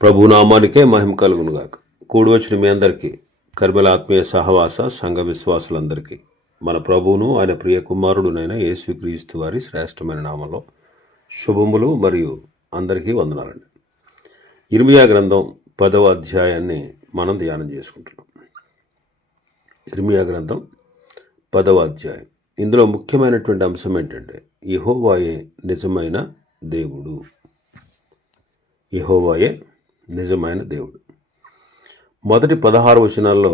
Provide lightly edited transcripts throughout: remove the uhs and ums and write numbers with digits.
ప్రభునామానికే మహిమ కలుగునుగాక. కూడి వచ్చిన మీ అందరికీ, కర్మల ఆత్మీయ సహవాస సంఘ విశ్వాసులందరికీ మన ప్రభువును ఆయన ప్రియ కుమారుడునైన యేసుక్రీస్తు వారి శ్రేష్టమైన నామంలో శుభములు మరియు అందరికీ వందనాలండి. ఇర్మియా గ్రంథం 10వ అధ్యాయాన్ని మనం ధ్యానం చేసుకుంటున్నాం. ఇర్మియా గ్రంథం 10వ అధ్యాయం. ఇందులో ముఖ్యమైనటువంటి అంశం ఏంటంటే యెహోవాయే నిజమైన దేవుడు. యెహోవాయే నిజమైన దేవుడు. మొదటి 16 వచనాల్లో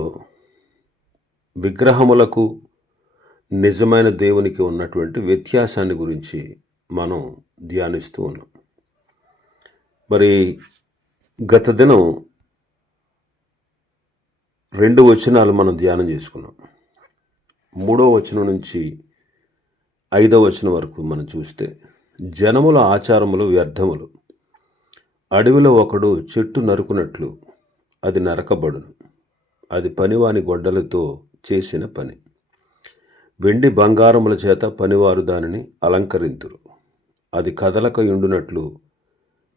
విగ్రహములకు నిజమైన దేవునికి ఉన్నటువంటి వ్యత్యాసాన్ని గురించి మనం ధ్యానిస్తూ ఉన్నాం. మరి గత దినం 2 వచనాలు మనం ధ్యానం చేసుకున్నాం. 3వ వచనం నుంచి 5వ వచనం వరకు మనం చూస్తే, జనముల ఆచారములు వ్యర్థములు, అడవిలో ఒకడు చెట్టు నరుకునట్లు అది నరకబడును, అది పనివాని గొడ్డలతో చేసిన పని. వెండి బంగారముల చేత పనివారు దానిని అలంకరింతురు, అది కదలక యుండునట్లు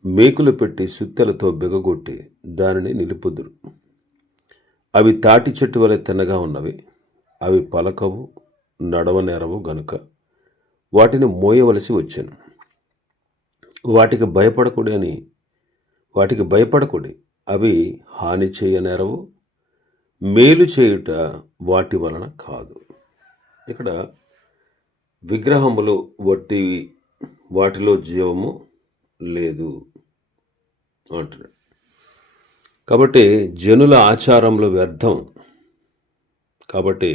మేకులు పెట్టి సుత్తెలతో బిగగొట్టి దానిని నిలుపుదురు. అవి తాటి చెట్టు వలె తిన్నగా ఉన్నవి, అవి పలకవు నడవనేరవు గనుక వాటిని మోయవలసి వచ్చెను. వాటికి భయపడకుడి, అవి హాని చేయనేరవు, మేలు చేయుట వాటి వలన కాదు. ఇక్కడ విగ్రహములు వట్టివి, వాటిలో జీవము లేదు అంటున్నాడు. కాబట్టి జనుల ఆచారములు వ్యర్థం. కాబట్టి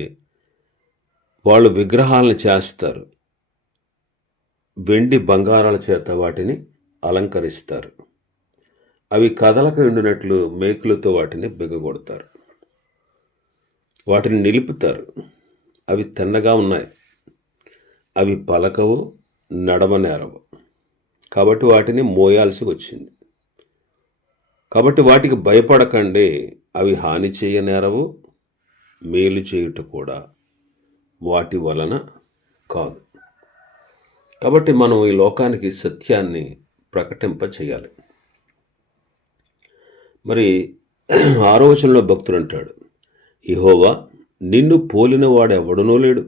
వాళ్ళు విగ్రహాలను చేస్తారు, వెండి బంగారాల చేత వాటిని అలంకరిస్తారు, అవి కదలక ఉండినట్లు మేకులతో వాటిని బిగగొడతారు, వాటిని నిలుపుతారు, అవి తిన్నగా ఉన్నాయి, అవి పలకవు నడవనేరవు, కాబట్టి వాటిని మోయాల్సి వచ్చింది. కాబట్టి వాటికి భయపడకండి, అవి హాని చేయనేరవు, మేలు చేయుట కూడా వాటి వలన కాదు. కాబట్టి మనం ఈ లోకానికి సత్యాన్ని ప్రకటింప చేయాలి. మరి 6వ వచనంలో భక్తుడు అంటాడు, యెహోవా నిన్ను పోలిన వాడెవడనూ లేడు,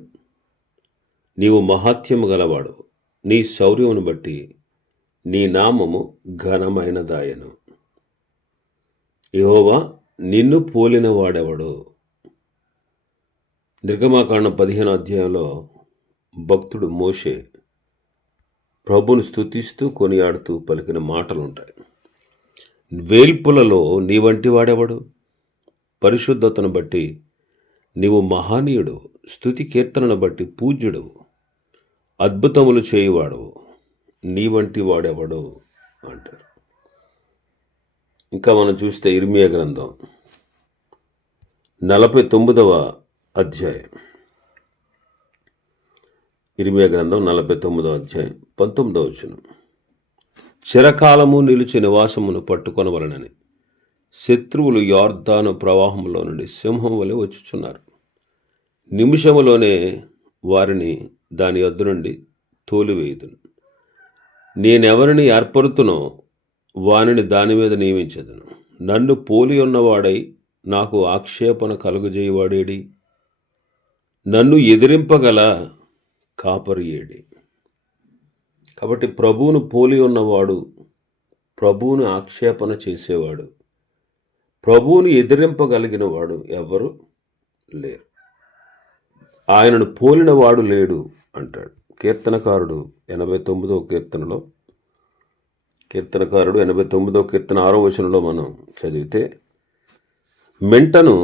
నీవు మహాత్యము గలవాడు, నీ శౌర్యమును బట్టి నీ నామము ఘనమైనదాయను. యెహోవా నిన్ను పోలిన వాడెవడు. నిర్గమాకాండం 15వ అధ్యాయంలో భక్తుడు మోషే ప్రభుని స్తుతిస్తూ కొనియాడుతూ పలికిన మాటలు ఉంటాయి. వేల్పులలో నీ వంటి వాడెవడు, పరిశుద్ధతను బట్టి నీవు మహనీయుడు, స్తుతి కీర్తనను బట్టి పూజ్యుడు, అద్భుతములు చేయువాడవు, నీ వంటి వాడెవడు అంటారు. ఇంకా మనం చూస్తే ఇర్మియా గ్రంథం 49వ అధ్యాయం. ఇర్మియా గ్రంథం 49వ అధ్యాయం 19వ వచనం. చిరకాలము నిలిచి నివాసమును పట్టుకొనవలనని శత్రువులు యొర్దాను ప్రవాహంలో నుండి సింహం వలె వచ్చుచున్నారు. నిమిషములోనే వారిని దాని యొద్ద నుండి తోలివేయుదును. నేనెవరిని ఏర్పరుతునో వానిని దాని మీద నియమించదును. నన్ను పోలి ఉన్నవాడై నాకు ఆక్షేపణ కలుగజేయవాడేడి, నన్ను ఎదిరింపగల కాపరి ఏడి. కాబట్టి ప్రభువును పోలి ఉన్నవాడు, ప్రభువును ఆక్షేపణ చేసేవాడు, ప్రభువును ఎదిరింపగలిగిన వాడు ఎవరు లేరు. ఆయనను పోలిన వాడు లేడు అంటాడు కీర్తనకారుడు 89వ కీర్తనలో. కీర్తనకారుడు 89వ కీర్తన 6వ వచనంలో మనం చదివితే, మెంటను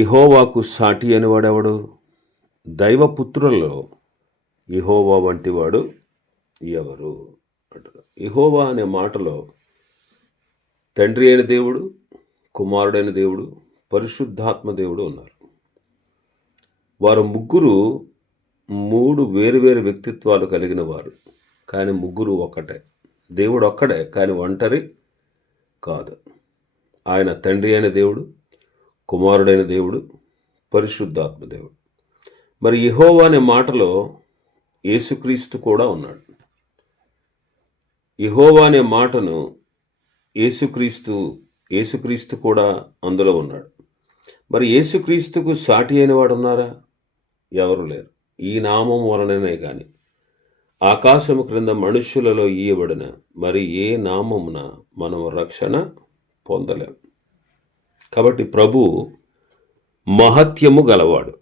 యెహోవాకు సాటి అనేవాడెవడు, దైవపుత్రులలో యెహోవా వంటి వాడు ఎవరు అంటారు. యెహోవా అనే మాటలో తండ్రి అయిన దేవుడు, కుమారుడైన దేవుడు, పరిశుద్ధాత్మ దేవుడు ఉన్నారు. వారు ముగ్గురు 3 వేరువేరు వ్యక్తిత్వాలు కలిగిన వారు, కానీ ముగ్గురు ఒక్కటే. దేవుడు ఒక్కడే, కానీ ఒంటరి కాదు. ఆయన తండ్రి అయిన దేవుడు, కుమారుడైన దేవుడు, పరిశుద్ధాత్మ దేవుడు. మరి యెహోవా అనే మాటలో యేసుక్రీస్తు కూడా ఉన్నాడు. యెహోవా అనే మాటను యేసుక్రీస్తు యేసుక్రీస్తు కూడా అందులో ఉన్నాడు. మరి యేసుక్రీస్తుకు సాటి అయిన వాడు ఉన్నారా? ఎవరు లేరు. ఈ నామం వలననే కానీ ఆకాశము క్రింద మనుష్యులలో ఇయ్యబడిన మరి ఏ నామమున మనం రక్షణ పొందలేం. కాబట్టి ప్రభు మహత్యము గలవాడు.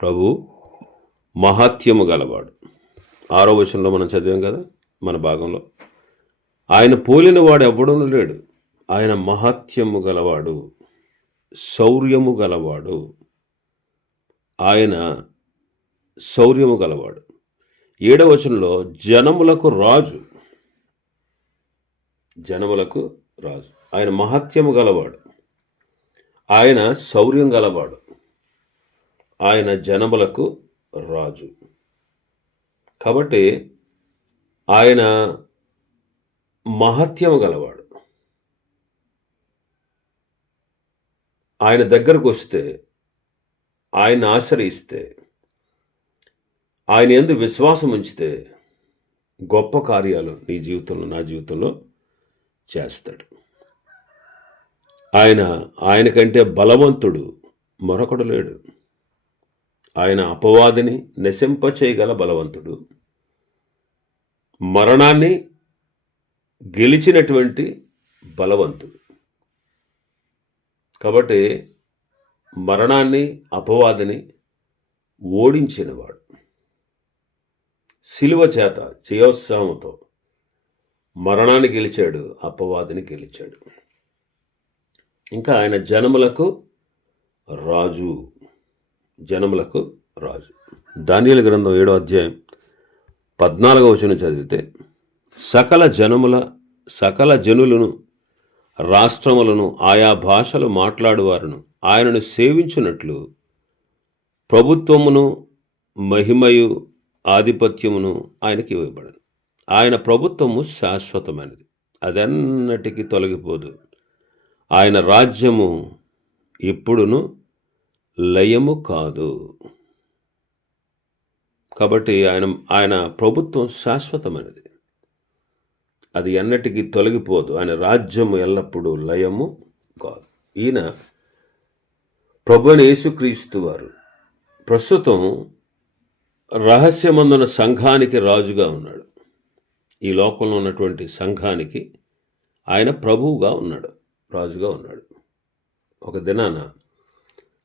ప్రభు మహత్యము గలవాడు. 6వ వచనంలో మనం చదివాం కదా మన భాగంలో. ఆయన పోలిన వాడు ఎవ్వడూ లేడు. ఆయన మహత్యము గలవాడు, శౌర్యము గలవాడు. ఆయన శౌర్యము గలవాడు. 7వ వచనంలో జనములకు రాజు. జనములకు రాజు. ఆయన మహత్యము గలవాడు, ఆయన శౌర్యం గలవాడు, ఆయన జనములకు రాజు. కాబట్టి ఆయన మహత్యము గలవాడు. ఆయన దగ్గరకు వస్తే, ఆయన ఆశ్రయిస్తే, ఆయన యందు విశ్వాసం ఉంచితే గొప్ప కార్యాలు నీ జీవితంలో, నా జీవితంలో చేస్తాడు. ఆయన కంటే బలవంతుడు మరొకడు లేడు. ఆయన అపవాదిని నశింపచేయగల బలవంతుడు, మరణాన్ని గెలిచినటువంటి బలవంతుడు. కాబట్టి మరణాన్ని, అపవాదిని ఓడించినవాడు. శిలువ చేత జయోత్సాహంతో మరణాన్ని గెలిచాడు, అపవాదిని గెలిచాడు. ఇంకా ఆయన జనములకు రాజు. జనములకు రాజు. దానియేలు గ్రంథం 7వ అధ్యాయం 14వ వచనం చదివితే, సకల జనులను, రాష్ట్రములను, ఆయా భాషలు మాట్లాడువారును ఆయనను సేవించున్నట్లు ప్రభుత్వమును, మహిమయు, ఆధిపత్యమును ఆయనకి ఇవ్వబడను. ఆయన ప్రభుత్వము శాశ్వతమైనది, అదన్నటికీ తొలగిపోదు. ఆయన రాజ్యము ఎప్పుడును లయము కాదు. కాబట్టి ఆయన ప్రభుత్వం శాశ్వతమైనది, అది ఎన్నటికీ తొలగిపోదు. ఆయన రాజ్యము ఎల్లప్పుడూ లయము కాదు. ఈయన ప్రభువైన యేసుక్రీస్తు వారు ప్రస్తుతం రహస్యమందున సంఘానికి రాజుగా ఉన్నాడు. ఈ లోకంలో ఉన్నటువంటి సంఘానికి ఆయన ప్రభువుగా ఉన్నాడు, రాజుగా ఉన్నాడు. ఒక దినాన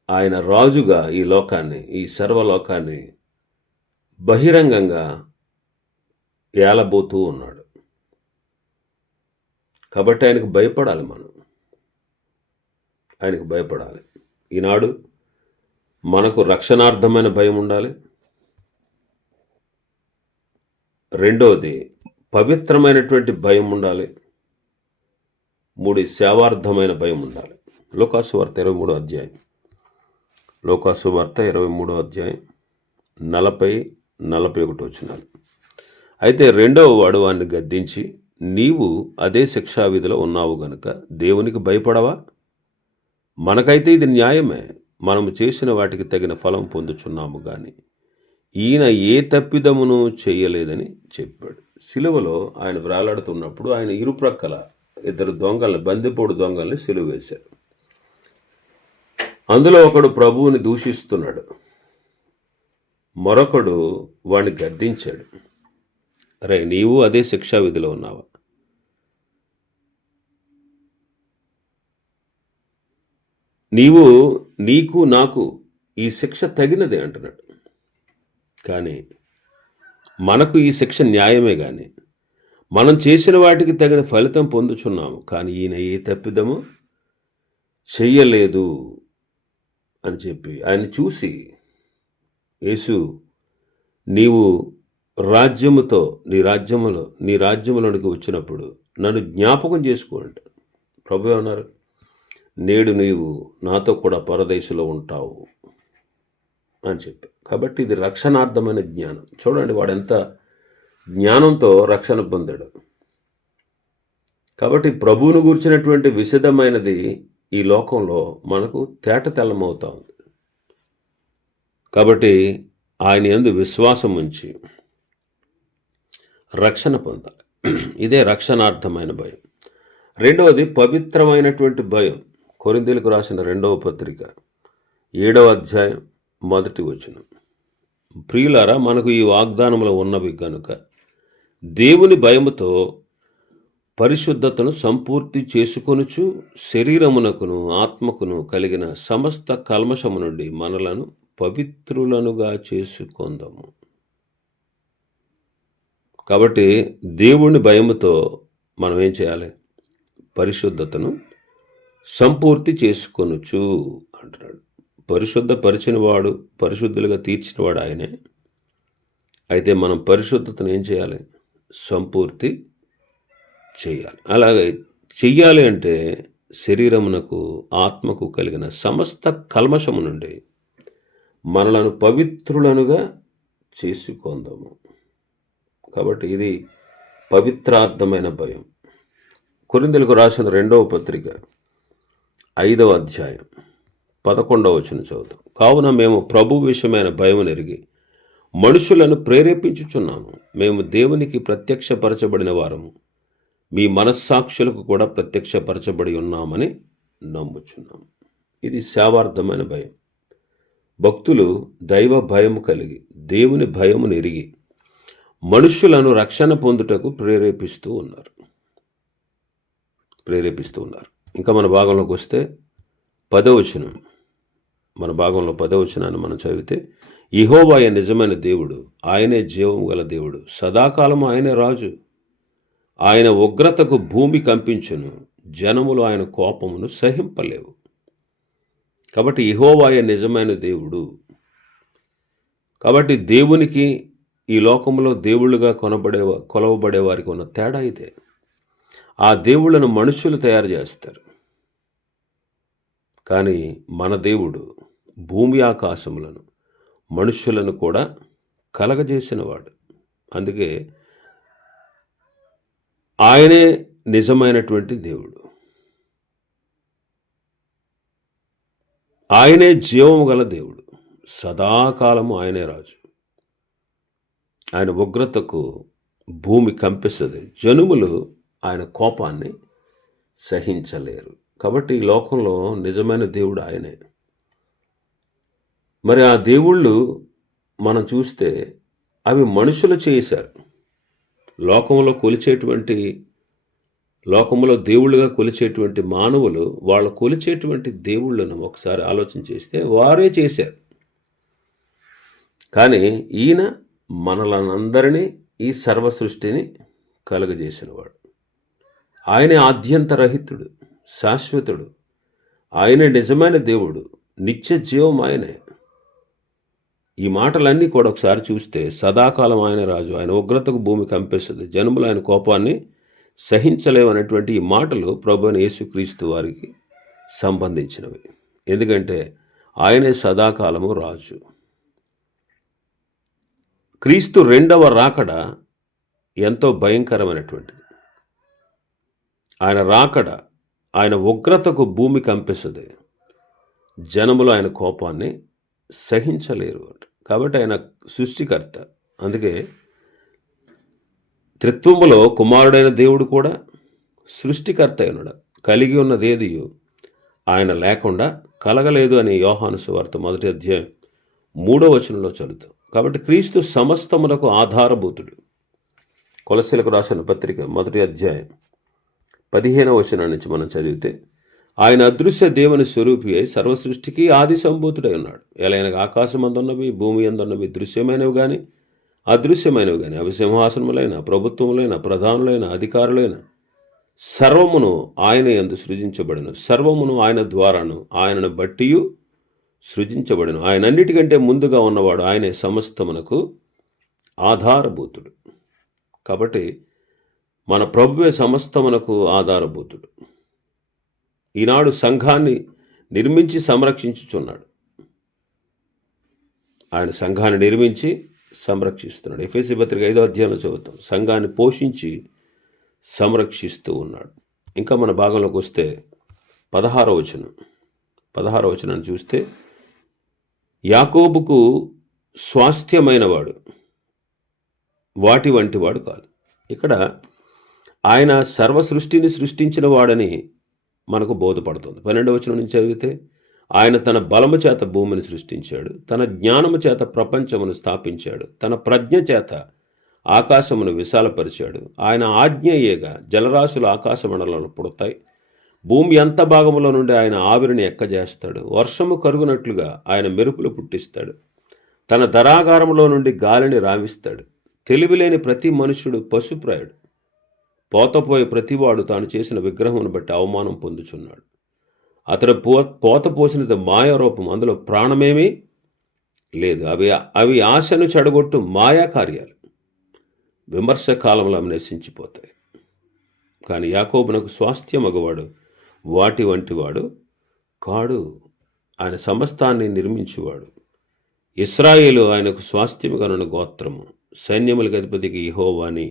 ఆయన రాజుగా ఈ లోకాన్ని, ఈ సర్వలోకాన్ని బహిరంగంగా ఏలబోతూ ఉన్నాడు. కాబట్టి ఆయనకు భయపడాలి. ఆయనకు భయపడాలి. ఈనాడు మనకు రక్షణార్థమైన భయం ఉండాలి. రెండోది పవిత్రమైనటువంటి భయం ఉండాలి. 3 సేవార్థమైన భయం ఉండాలి. లూకాసు వార్త 23వ అధ్యాయం, లూకాసు వార్త 23వ అధ్యాయం 40-41 వచనాలు. అయితే రెండవ వాడు వాడిని గద్దించి, నీవు అదే శిక్షావిధిలో ఉన్నావు గనుక దేవునికి భయపడవా? మనకైతే ఇది న్యాయమే, మనము చేసిన వాటికి తగిన ఫలం పొందుచున్నాము గాని ఈయన ఏ తప్పిదమును చేయలేదని చెప్పాడు. సిలువలో ఆయన వ్రాలాడుతున్నప్పుడు ఆయన ఇరుప్రక్కల 2 దొంగల్ని, బందిపోడు దొంగల్ని సిలువ వేశారు. అందులో ఒకడు ప్రభువుని దూషిస్తున్నాడు, మరొకడు వాడిని గద్దించాడు, అరే నీవు అదే శిక్షా విధిలో ఉన్నావా? నీకు నాకు ఈ శిక్ష తగినదే అంటున్నాడు. కానీ మనకు ఈ శిక్ష న్యాయమే, కానీ మనం చేసిన వాటికి తగిన ఫలితం పొందుచున్నాము. కానీ ఈయన ఏ తప్పిదము చెయ్యలేదు అని చెప్పి ఆయన చూసి, యేసు నీవు రాజ్యముతో నీ రాజ్యములోనికి వచ్చినప్పుడు నన్ను జ్ఞాపకం చేసుకో అంటాడు. ప్రభు అన్నారు, నేడు నీవు నాతో కూడా పరదేశంలో ఉంటావు అని చెప్పి. కాబట్టి ఇది రక్షణార్థమైన జ్ఞానం. చూడండి వాడు ఎంత జ్ఞానంతో రక్షణ పొందాడు. కాబట్టి ప్రభువును గూర్చినటువంటి విశదమైనది ఈ లోకంలో మనకు తేటతెల్లమవుతా ఉంది. కాబట్టి ఆయన యందు విశ్వాసం ఉంచి రక్షణ పొందాలి. ఇదే రక్షణార్థమైన భయం. రెండవది పవిత్రమైనటువంటి భయం. కొరింథీయులకు రాసిన 2వ పత్రిక 7వ అధ్యాయం 1వ వచనం. ప్రియులారా, మనకు ఈ వాగ్దానములు ఉన్నవి కనుక దేవుని భయముతో పరిశుద్ధతను సంపూర్తి చేసుకొనుచు శరీరమునకును ఆత్మకును కలిగిన సమస్త కల్మషము నుండి మనలను పవిత్రులనుగా చేసుకొందాము. కాబట్టి దేవుని భయముతో మనం ఏం చేయాలి? పరిశుద్ధతను సంపూర్తి చేసుకొనుచు అంటున్నాడు. పరిశుద్ధపరిచినవాడు, పరిశుద్ధులుగా తీర్చినవాడు ఆయనే. అయితే మనం పరిశుద్ధతను ఏం చేయాలి? సంపూర్తి చేయాలి. అలాగే చెయ్యాలి అంటే శరీరమునకు ఆత్మకు కలిగిన సమస్త కల్మషము నుండి మనలను పవిత్రులనుగా చేసుకొందాము. కాబట్టి ఇది పవిత్రార్థమైన భయం. కొరింథీయులకు రాసిన 2వ పత్రిక 5వ అధ్యాయం 11వ వచనం చదువుతాం. కావున మేము ప్రభు విషయమైన భయము నెరిగి మనుషులను ప్రేరేపించుచున్నాము. మేము దేవునికి ప్రత్యక్షపరచబడిన వారము, మీ మనస్సాక్షులకు కూడా ప్రత్యక్షపరచబడి ఉన్నామని నమ్ముచున్నాము. ఇది సేవార్థమైన భయం. భక్తులు దైవ భయము కలిగి దేవుని భయమును ఎరిగి మనుషులను రక్షణ పొందుటకు ప్రేరేపిస్తూ ఉన్నారు. ఇంకా మన భాగంలోకి వస్తే 10వ వచనం. మన భాగంలో 10వ వచనాన్ని మనం చదివితే, యెహోవా నిజమైన దేవుడు, ఆయనే జీవము గల దేవుడు, సదాకాలము ఆయనే రాజు. ఆయన ఉగ్రతకు భూమి కంపించును, జనములు ఆయన కోపమును సహింపలేవు. కాబట్టి యెహోవా నిజమైన దేవుడు. కాబట్టి దేవునికి ఈ లోకంలో దేవుళ్ళుగా కొలవబడే వారికి ఉన్న తేడా ఇదే. ఆ దేవుళ్ళను మనుషులు తయారు చేస్తారు, కానీ మన దేవుడు భూమి ఆకాశములను మనుషులను కూడా కలగజేసినవాడు. అందుకే ఆయనే నిజమైనటువంటి దేవుడు, ఆయనే జీవము గల దేవుడు, సదాకాలము ఆయనే రాజు. ఆయన ఉగ్రతకు భూమి కంపిస్తుంది, జనుములు ఆయన కోపాన్ని సహించలేరు. కాబట్టి ఈ లోకంలో నిజమైన దేవుడు ఆయనే. మరి ఆ దేవుళ్ళు మనం చూస్తే అవి మనుషులు చేశారు. లోకంలో దేవుళ్ళుగా కొలిచేటువంటి మానవులు వాళ్ళు కొలిచేటువంటి దేవుళ్ళను ఒకసారి ఆలోచన చేస్తే వారే చేశారు. కానీ ఈయన మనలందరినీ, ఈ సర్వ సృష్టిని కలుగజేసినవాడు. ఆయనే ఆద్యంతరహితుడు, శాశ్వతుడు. ఆయనే నిజమైన దేవుడు, నిత్య జీవం ఆయనే. ఈ మాటలన్నీ కూడా ఒకసారి చూస్తే సదాకాలం ఆయన రాజు, ఆయన ఉగ్రతకు భూమి కంపిస్తుంది, జనములు ఆయన కోపాన్ని సహించలేవనేటువంటి ఈ మాటలు ప్రభువైన యేసుక్రీస్తు వారికి సంబంధించినవి. ఎందుకంటే ఆయనే సదాకాలము రాజు. క్రీస్తు రెండవ రాకడ ఎంతో భయంకరమైనటువంటిది. ఆయన రాకడ, ఆయన ఉగ్రతకు భూమి కంపిస్తుంది, జనములు ఆయన కోపాన్ని సహించలేరు. కాబట్టి ఆయన సృష్టికర్త. అందుకే త్రిత్వములో కుమారుడైన దేవుడు కూడా సృష్టికర్త అయినడు. కలిగి ఉన్నదేది ఆయన లేకుండా కలగలేదు అని యోహాను సువార్త 1వ అధ్యాయం 3వ వచనంలో చదువుతాం. కాబట్టి క్రీస్తు సమస్తములకు ఆధారభూతుడు. కొలస్సీలకు రాసిన పత్రిక 1వ అధ్యాయం 15వ వచనం నుంచి మనం చదివితే, ఆయన అదృశ్య దేవుని స్వరూపి అయి సర్వసృష్టికి ఆది సంభూతుడై ఉన్నాడు. ఎలాగనగా ఆకాశం అందున్నవి, భూమి అందున్నవి, దృశ్యమైనవి కానీ అదృశ్యమైనవి కానీ, అవి సింహాసనములైన, ప్రభుత్వములైన, ప్రధానులైన, అధికారులైన సర్వమును ఆయన యందు సృజించబడను. సర్వమును ఆయన ద్వారాను ఆయనను బట్టియు సృజించబడను. ఆయన అన్నిటికంటే ముందుగా ఉన్నవాడు, ఆయనే సమస్తమునకు ఆధారభూతుడు. కాబట్టి మన ప్రభువే సమస్తమునకు ఆధారభూతుడు. ఈనాడు సంఘాన్ని నిర్మించి సంరక్షించుచున్నాడు. ఆయన సంఘాన్ని నిర్మించి సంరక్షిస్తున్నాడు. ఎఫెసీ పత్రిక 5వ అధ్యాయంలో చదువుతాం, సంఘాన్ని పోషించి సంరక్షిస్తూ ఉన్నాడు. ఇంకా మన భాగంలోకి వస్తే 16వ వచనాన్ని చూస్తే, యాకోబుకు స్వాస్థ్యమైన వాడు వాటి వంటి వాడు కాదు. ఇక్కడ ఆయన సర్వ సృష్టిని సృష్టించిన వాడని మనకు బోధపడుతుంది. 12వ వచనం నుంచి చదివితే, ఆయన తన బలము చేత భూమిని సృష్టించాడు, తన జ్ఞానము చేత ప్రపంచమును స్థాపించాడు, తన ప్రజ్ఞ చేత ఆకాశమును విశాలపరిచాడు. ఆయన ఆజ్ఞయేగా జలరాశులు ఆకాశమండలంలో పుడతాయి. భూమి ఎంత భాగములో నుండి ఆయన ఆవిరిని ఎక్కజేస్తాడు. వర్షము కరుగునట్లుగా ఆయన మెరుపులు పుట్టిస్తాడు. తన ధరాగారములో నుండి గాలిని రావిస్తాడు. తెలివిలేని ప్రతి మనుష్యుడు పశుప్రాయుడు. పోతపోయే ప్రతివాడు తాను చేసిన విగ్రహమును బట్టి అవమానం పొందుచున్నాడు. అతడు పోత పోసినది మాయారూపం, అందులో ప్రాణమేమీ లేదు. అవి ఆశను చెడగొట్టు మాయా కార్యాలు. విమర్శ కాలంలో అవి నశించిపోతాయి. కానీ యాకోబునకు స్వాస్థ్యమగవాడు వాటి వంటివాడు కాడు. ఆయన సమస్తాన్ని నిర్మించువాడు. ఇశ్రాయేలు ఆయనకు స్వాస్థ్యముగానున్న గోత్రము. సైన్యములకు అధిపతికి యెహోవా అని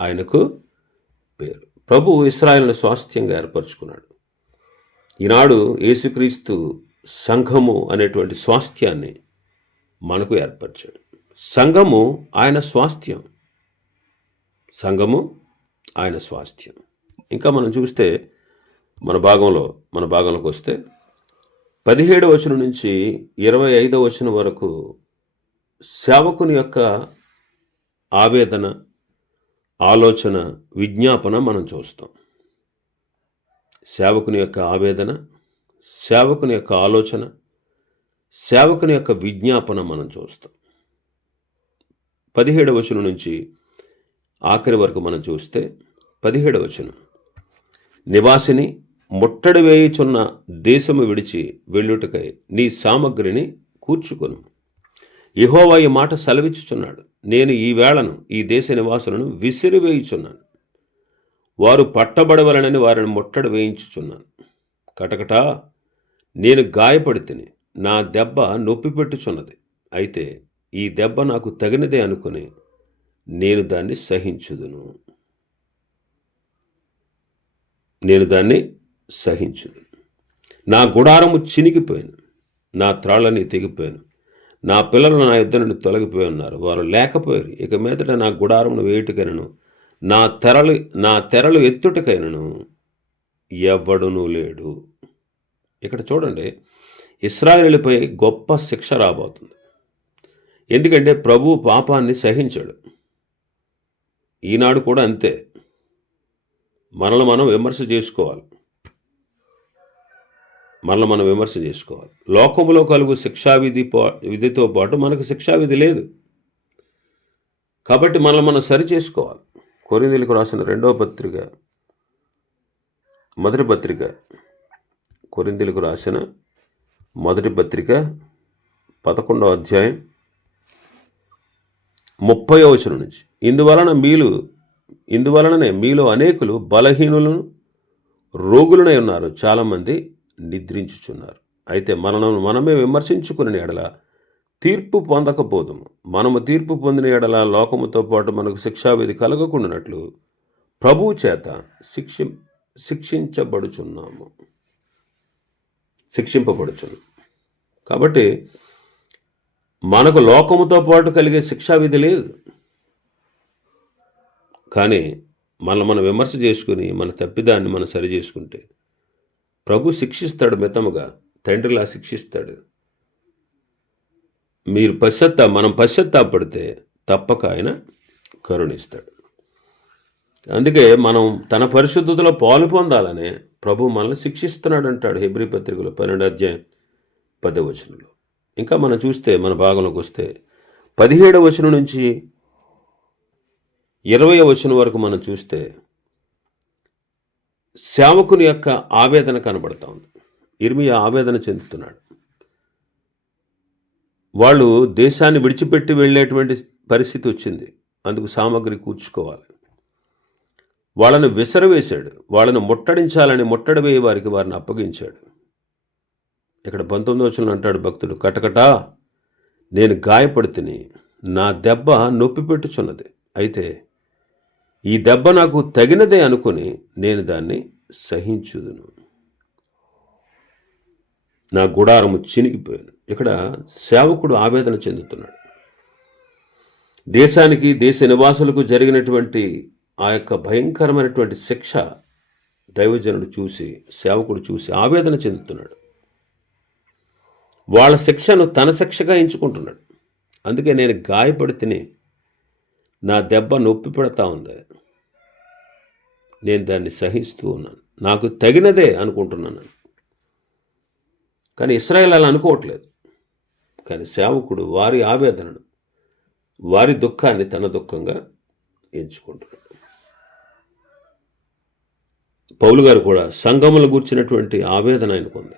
ఆయనకు పేరు. ప్రభువు ఇశ్రాయేలును స్వాస్థ్యంగా ఏర్పరచుకున్నాడు. ఈనాడు యేసుక్రీస్తు సంఘము అనేటువంటి స్వాస్థ్యాన్ని మనకు ఏర్పరిచాడు. సంఘము ఆయన స్వాస్థ్యం. సంఘము ఆయన స్వాస్థ్యం. ఇంకా మనం చూస్తే మన భాగంలోకి వస్తే 17వ వచనం నుంచి 25వ వచనం వరకు సేవకుని యొక్క ఆవేదన, ఆలోచన, విజ్ఞాపన మనం చూస్తాం. సేవకుని యొక్క ఆవేదన, సేవకుని యొక్క ఆలోచన, సేవకుని యొక్క విజ్ఞాపన మనం చూస్తాం. 17వ వచనం నుంచి ఆఖరి వరకు మనం చూస్తే 17వ వచనం, నివాసిని ముట్టడి వేయుచున్న దేశము విడిచి వెళ్ళుటకై నీ సామగ్రిని కూర్చుకొను. యెహోవా ఈ మాట సెలవిచ్చుచున్నాడు, నేను ఈ వేళను ఈ దేశ నివాసులను విసిరివేయుచున్నాను. వారు పట్టబడవలనని వారిని ముట్టడి వేయించుచున్నాను. కటకట నేను గాయపడితిని, నా దెబ్బ నొప్పి పెట్టుచున్నది. అయితే ఈ దెబ్బ నాకు తగినదే అనుకుని నేను దాన్ని సహించుదును. నా గుడారము చినిగిపోయాను, నా త్రాళ్ళని తెగిపోయాను. నా పిల్లలు నా యుద్ధ నుండి తొలగిపోయి ఉన్నారు. వారు లేకపోయారు. ఇక మీదట నా గుడారమును వేయుటకైనను నా తెరలు ఎత్తుటకైనను ఎవ్వడునూ లేడు. ఇక్కడ చూడండి, ఇశ్రాయేలుపై గొప్ప శిక్ష రాబోతుంది. ఎందుకంటే ప్రభువు పాపాన్ని సహించాడు. ఈనాడు కూడా అంతే. మనల్ని మనం విమర్శ చేసుకోవాలి. లోకములో కలుగు విధితో పాటు మనకు శిక్షావిధి లేదు. కాబట్టి మనల్ని మనం సరి చేసుకోవాలి. కొరింథీయులకు రాసిన కొరింథీయులకు రాసిన మొదటి పత్రిక 11వ అధ్యాయం 30వ వచనం నుంచి, ఇందువలననే మీలో అనేకులు బలహీనులను రోగులనై ఉన్నారు, చాలామంది నిద్రించుచున్నారు. అయితే మనమే విమర్శించుకుని ఎడల తీర్పు పొందకపోదుము. మనము తీర్పు పొందిన ఎడల లోకముతో పాటు మనకు శిక్షావిధి కలగకుండానట్లు ప్రభువు చేత శిక్షింపబడుచున్నాము. కాబట్టి మనకు లోకముతో పాటు కలిగే శిక్షావిధి లేదు. కానీ మనం విమర్శ చేసుకుని మన తప్పిదాన్ని మనం సరి చేసుకుంటే ప్రభు శిక్షిస్తాడు. మితముగా తండ్రిలా శిక్షిస్తాడు. మనం పశ్చాత్తాపడితే తప్పక ఆయన కరుణిస్తాడు. అందుకే మనం తన పరిశుద్ధతలో పాలు పొందాలనే ప్రభు మనల్ని శిక్షిస్తున్నాడు అంటాడు హెబ్రీ పత్రికలో 12వ అధ్యాయం 10వ వచనంలో. ఇంకా మనం చూస్తే మన భాగంలోకి వస్తే 17వ వచనం నుంచి 20వ వచనం వరకు మనం చూస్తే సేవకుని యొక్క ఆవేదన కనబడతా ఉంది. ఇర్మియా ఆవేదన చెందుతున్నాడు. వాళ్ళు దేశాన్ని విడిచిపెట్టి వెళ్ళేటువంటి పరిస్థితి వచ్చింది. అందుకు సామగ్రి కూర్చుకోవాలి. వాళ్ళను విసరవేశాడు. వాళ్ళను ముట్టడించాలని ముట్టడి వేయ వారిని అప్పగించాడు. ఇక్కడ 19వ వచనంలో అంటాడు భక్తుడు, కటకటా నేను గాయపడితిని, నా దెబ్బ నొప్పి పెట్టుచున్నది. అయితే ఈ దెబ్బ నాకు తగినదే అనుకుని నేను దాన్ని సహించుదును. నా గుడారము చినిగిపోయాను. ఇక్కడ సేవకుడు ఆవేదన చెందుతున్నాడు. దేశానికి, దేశ నివాసులకు జరిగినటువంటి ఆ యొక్క భయంకరమైనటువంటి శిక్ష దైవజనుడు చూసి, సేవకుడు చూసి ఆవేదన చెందుతున్నాడు. వాళ్ళ శిక్షను తన శిక్షగా ఎంచుకుంటున్నాడు. అందుకే నేను గాయపడి తిని నా దెబ్బ నొప్పి పెడతా ఉంది, నేను దాన్ని సహిస్తూ ఉన్నాను, నాకు తగినదే అనుకుంటున్నాను. కానీ ఇశ్రాయేలు అలా అనుకోవట్లేదు. కానీ సేవకుడు వారి ఆవేదనను, వారి దుఃఖాన్ని తన దుఃఖంగా ఎంచుకుంటున్నాడు. పౌలు గారు కూడా సంఘములు గూర్చినటువంటి ఆవేదన ఆయనకుంది.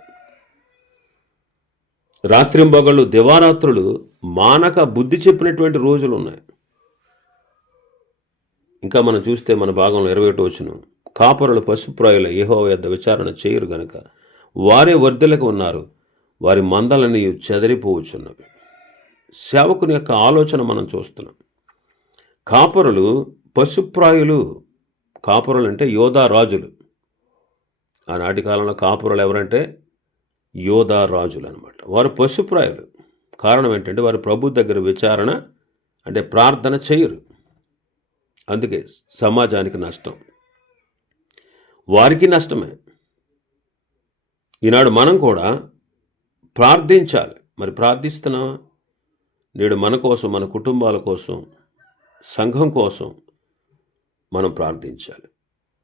రాత్రింబగళ్ళు దివారాత్రులు మానక బుద్ధి చెప్పినటువంటి రోజులు ఉన్నాయి. ఇంకా మనం చూస్తే మన భాగంలో 21వ వచనం, కాపరులు పశుప్రాయుల యెహోవా యొద్ద విచారణ చేయరు గనుక వారే వర్ధలకు ఉన్నారు, వారి మందలని చెదరిపోవచ్చున్నవి. సేవకుని యొక్క ఆలోచన మనం చూస్తున్నాం. కాపరులు పశుప్రాయులు. కాపరులు అంటే యోధా రాజులు. ఆనాటి కాలంలో కాపురులు ఎవరంటే యోధా రాజులు అనమాట. వారు పశుప్రాయులు. కారణం ఏంటంటే వారు ప్రభు దగ్గర విచారణ అంటే ప్రార్థన చేయరు. అందుకే సమాజానికి నష్టం, వారికి నష్టమే. ఈనాడు మనం కూడా ప్రార్థించాలి. మరి ప్రార్థిస్తున్నావా? నేడు మన కోసం, మన కుటుంబాల కోసం, సంఘం కోసం మనం ప్రార్థించాలి.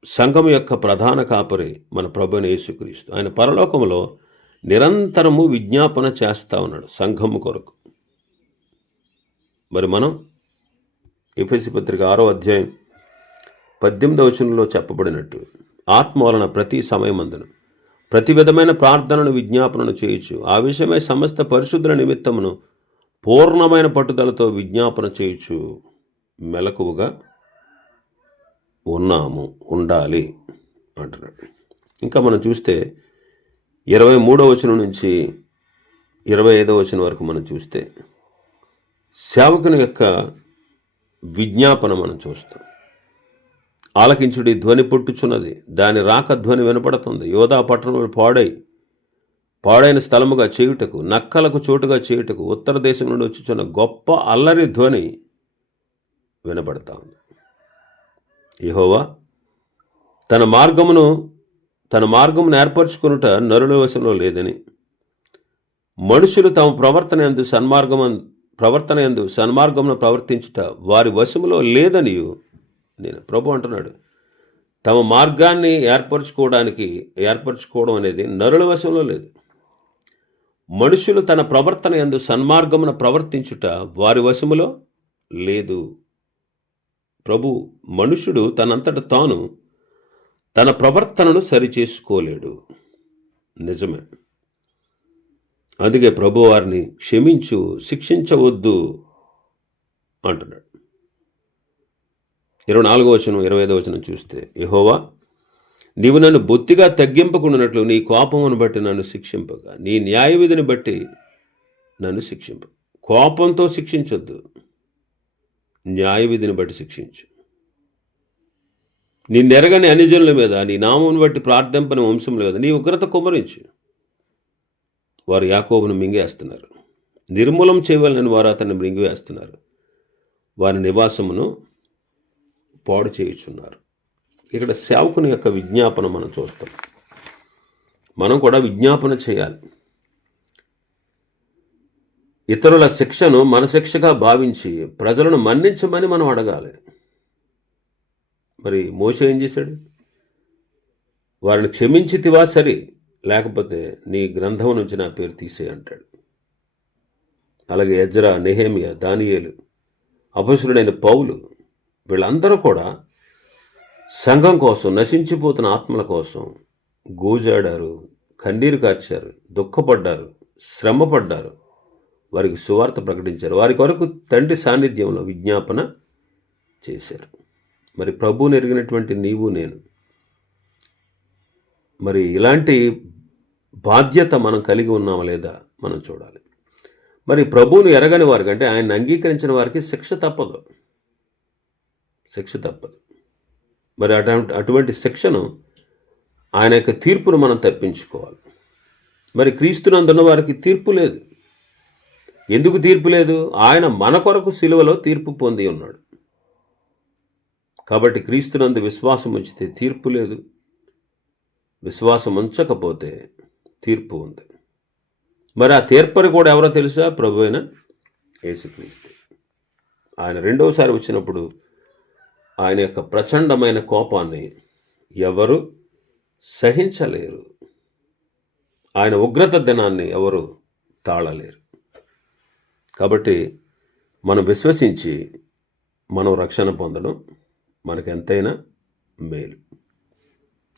సంఘం యొక్క ప్రధాన కాపరి మన ప్రభువైన యేసుక్రీస్తు. ఆయన పరలోకములో నిరంతరము విజ్ఞాపన చేస్తూ ఉన్నాడు సంఘము కొరకు. మరి మనం ఎఫెసీ పత్రిక 6వ అధ్యాయం 18వ వచనంలో చెప్పబడినట్టు ఆత్మ వలన ప్రతి సమయమందును ప్రతి విధమైన ప్రార్థనను విజ్ఞాపనను చేయొచ్చు, ఆ విషయమై సమస్త పరిశుద్ధుల నిమిత్తమును పూర్ణమైన పట్టుదలతో విజ్ఞాపన చేయొచ్చు, మెలకువగా ఉండాలి అంటున్నాడు. ఇంకా మనం చూస్తే 23వ వచనం నుంచి 25వ వచనం వరకు మనం చూస్తే సేవకుని యొక్క విజ్ఞాపన మనం చూస్తాం. ఆలకించుడి, ధ్వని పుట్టుచున్నది, దాని రాక ధ్వని వినపడుతుంది. యోధా పట్టణములు పాడైన స్థలముగా చేయుటకు, నక్కలకు చోటుగా చేయుటకు ఉత్తర దేశం నుండి వచ్చుచున్న గొప్ప అల్లరి ధ్వని వినపడతా ఉంది. యెహోవా తన మార్గమును ఏర్పరచుకొనుట నరుల వశంలో లేదని, మనుషులు తమ ప్రవర్తన యందు సన్మార్గమును ప్రవర్తించుట వారి వశములో లేదని నేను ప్రభు అంటున్నాడు. తమ మార్గాన్ని ఏర్పరచుకోవడం అనేది నరుల వశంలో లేదు. మనుషులు తన ప్రవర్తన యందు సన్మార్గమును ప్రవర్తించుట వారి వశములో లేదు. మనుషుడు తనంతట తాను తన ప్రవర్తనను సరిచేసుకోలేడు. నిజమే. అందుకే ప్రభు వారిని క్షమించు, శిక్షించవద్దు అంటున్నాడు. 24వ వచనం 25వ వచనం చూస్తే, యెహోవా నీవు నన్ను బొత్తిగా తగ్గింపకుండానట్లు నీ కోపమును బట్టి నన్ను శిక్షింపక, నీ న్యాయ విధిని బట్టి నన్ను శిక్షింప. కోపంతో శిక్షించొద్దు, న్యాయ విధిని బట్టి శిక్షించు. నిన్నెరగని అన్యజనుల మీద, నీ నామమును బట్టి ప్రార్థింపని వంశముల మీద నీ ఉగ్రత కుమ్మరించు. వారు యాకోబును మింగేస్తున్నారు, నిర్మూలం చేయవలనని వారు అతన్ని మింగివేస్తున్నారు, వారి నివాసమును పాడు చేయుచున్నారు. ఇక్కడ సేవకుని యొక్క విజ్ఞాపన మనం చూస్తాం. మనం కూడా విజ్ఞాపన చేయాలి. ఇతరుల శిక్షను మన శిక్షగా భావించి ప్రజలను మన్నించమని మనం అడగాలి. మరి మోషే ఏం చేశాడు? వారిని క్షమించితివా సరి, లేకపోతే నీ గ్రంథం నుంచి నా పేరు తీసే అంటాడు. అలాగే ఎజ్రా, నెహెమియా, దానియేలు, అపొస్తలుడైన పౌలు, వీళ్ళందరూ కూడా సంఘం కోసం, నశించిపోతున్న ఆత్మల కోసం గోజాడారు, కన్నీరు కార్చారు, దుఃఖపడ్డారు, శ్రమపడ్డారు, వారికి సువార్త ప్రకటించారు, వారి కొరకు తండ్రి సాన్నిధ్యంలో విజ్ఞాపన చేశారు. మరి ప్రభువుని ఎరిగినటువంటి నీవు నేను మరి ఇలాంటి బాధ్యత మనం కలిగి ఉన్నామా లేదా మనం చూడాలి. మరి ప్రభువుని ఎరగని వారికి, అంటే ఆయన అంగీకరించిన వారికి శిక్ష తప్పదు. మరి అటువంటి శిక్షను, ఆయన యొక్క తీర్పును మనం తప్పించుకోవాలి. మరి క్రీస్తునందున్న వారికి తీర్పు లేదు. ఎందుకు తీర్పు లేదు? ఆయన మన కొరకు సిలువలో తీర్పు పొంది ఉన్నాడు కాబట్టి క్రీస్తునందు విశ్వాసం ఉంచితే తీర్పు లేదు, విశ్వాసం ఉంచకపోతే తీర్పు ఉంది. మరి ఆ తీర్పరి కూడా ఎవరో తెలుసా? ప్రభు అయిన యేసుక్రీస్తు. ఆయన రెండవసారి వచ్చినప్పుడు ఆయన యొక్క ప్రచండమైన కోపాన్ని ఎవరు సహించలేరు. ఆయన ఉగ్రత దినాన్ని ఎవరు తాళలేరు. కాబట్టి మనం విశ్వసించి మనం రక్షణ పొందడం మనకెంతైనా మేలు.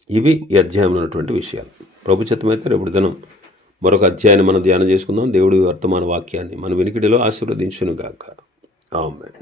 ఇవి ఈ అధ్యాయంలో ఉన్నటువంటి విషయాలు. ప్రభు చిత్తమైతే రేపు దినం మరొక అధ్యాయాన్ని మనం ధ్యానం చేసుకుందాం. దేవుడి వర్తమాన వాక్యాన్ని మన వినికిడిలో ఆశీర్వదించునుగాక. ఆమేన్.